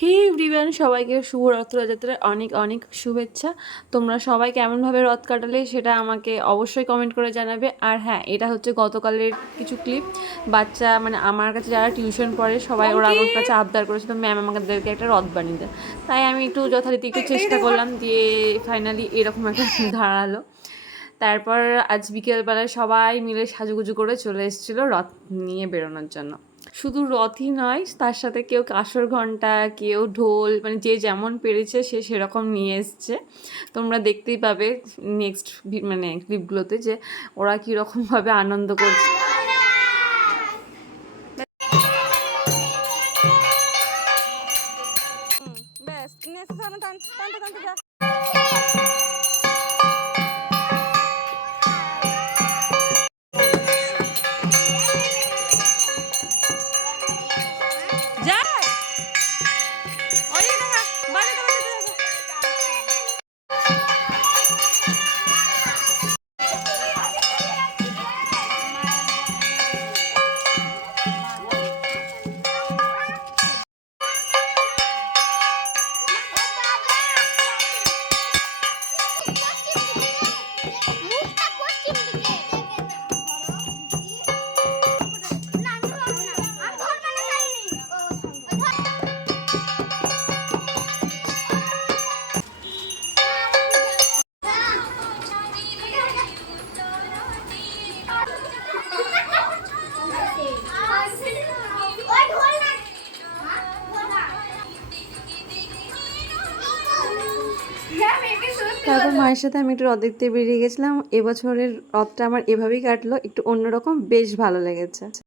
হে everyone, সবাইকে শুভ রথযাত্রার অনেক অনেক শুভেচ্ছা। তোমরা সবাই কেমনভাবে রথ কাটালে সেটা আমাকে অবশ্যই কমেন্ট করে জানাবে। আর হ্যাঁ, এটা হচ্ছে গতকালের কিছু ক্লিপ। বাচ্চা মানে আমার কাছে যারা টিউশন পড়ে সবাই ওরা আমার কাছে আবদার করেছিল ম্যাম আমাদেরকে একটা রথ বানিয়ে দেয়। তাই আমি একটু যথারীতি একটু চেষ্টা করলাম, দিয়ে ফাইনালি এরকম একটা দাঁড়ালো। তারপর আজ বিকেলবেলায় সবাই মিলে সাজুগুজু করে চলে এসেছিলো রথ নিয়ে বেরোনোর জন্য। শুধু রথই নয়, তার সাথে কেউ কাঁসর ঘণ্টা, কেউ ঢোল, মানে যে যেমন পেরেছে সে সেরকম নিয়ে এসছে। তোমরা দেখতেই পাবে নেক্সট মানে ক্লিপগুলোতে যে ওরা কীরকমভাবে আনন্দ করছে। তারপর মায়ের সাথে আমি একটু রথ দেখতে বেরিয়ে গেছিলাম। এবছরের রথটা আমার এভাবেই কাটলো, একটু অন্যরকম, বেশ ভালো লেগেছে।